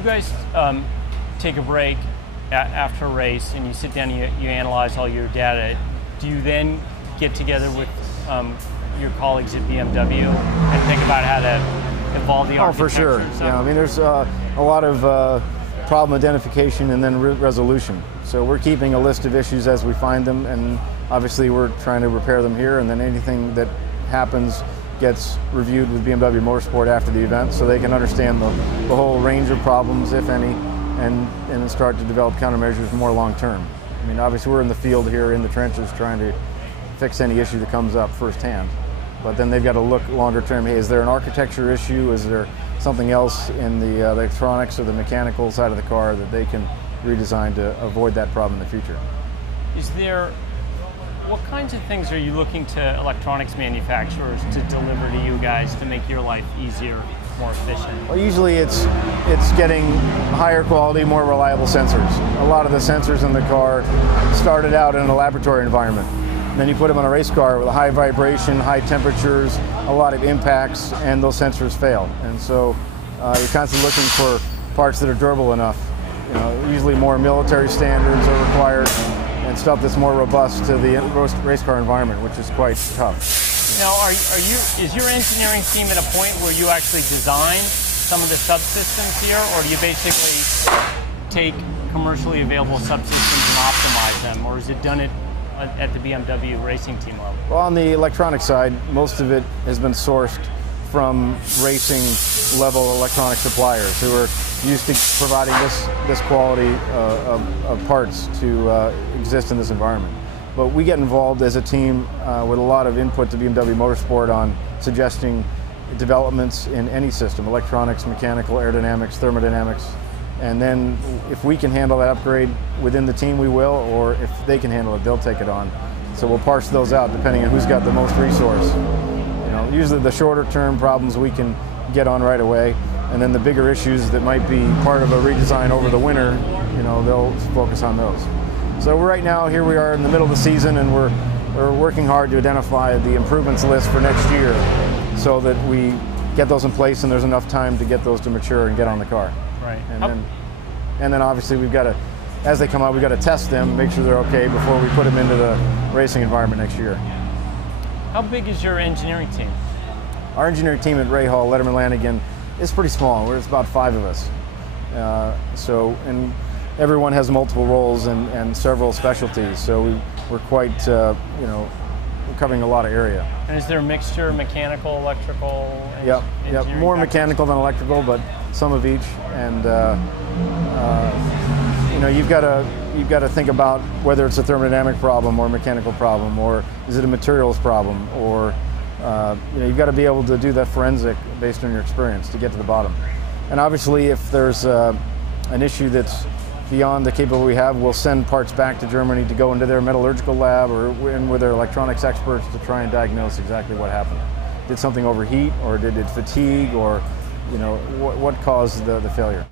you guys take a break after a race and you sit down and you analyze all your data, do you then get together with your colleagues at BMW and think about how to evolve the architecture? Oh, for sure. Yeah, I mean, there's a lot of problem identification and then resolution. So we're keeping a list of issues as we find them, and obviously we're trying to repair them here, and then anything that happens gets reviewed with BMW Motorsport after the event so they can understand the whole range of problems, if any, and start to develop countermeasures more long term. I mean, obviously we're in the field here in the trenches trying to fix any issue that comes up firsthand. But then they've got to look longer term. Hey, is there an architecture issue? Is there something else in the electronics or the mechanical side of the car that they can redesign to avoid that problem in the future? What kinds of things are you looking to electronics manufacturers to deliver to you guys to make your life easier, more efficient? Well, usually it's getting higher quality, more reliable sensors. A lot of the sensors in the car started out in a laboratory environment. Then you put them on a race car with a high vibration, high temperatures, a lot of impacts, and those sensors fail. And so you're constantly looking for parts that are durable enough. You know, usually more military standards are required and stuff that's more robust to the race car environment, which is quite tough. Now, is your engineering team at a point where you actually design some of the subsystems here, or do you basically take commercially available subsystems and optimize them, or is it done at the BMW racing team level? Well, on the electronic side, most of it has been sourced from racing level electronic suppliers who are used to providing this quality of parts to exist in this environment. But we get involved as a team with a lot of input to BMW Motorsport on suggesting developments in any system: electronics, mechanical, aerodynamics, thermodynamics. And then if we can handle that upgrade within the team, we will, or if they can handle it, they'll take it on. So we'll parse those out depending on who's got the most resource. You know, usually the shorter term problems we can get on right away, and then the bigger issues that might be part of a redesign over the winter, you know, they'll focus on those. So right now, here we are in the middle of the season, and we're working hard to identify the improvements list for next year so that we get those in place and there's enough time to get those to mature and get on the car. Right. And then obviously we've got to, as they come out, we've got to test them, make sure they're okay before we put them into the racing environment next year. How big is your engineering team? Our engineering team at Rahal Letterman is pretty small. It's about 5 of us. And everyone has multiple roles and several specialties. So we're quite, we're covering a lot of area. And is there a mixture, mechanical, electrical? Yep. More mechanical than electrical, but some of each. And you've got to think about whether it's a thermodynamic problem or a mechanical problem, or is it a materials problem, or you've got to be able to do that forensic based on your experience to get to the bottom. And obviously, if there's an issue that's beyond the capability we have, we'll send parts back to Germany to go into their metallurgical lab or in with their electronics experts to try and diagnose exactly what happened. Did something overheat, or did it fatigue, or what caused the failure?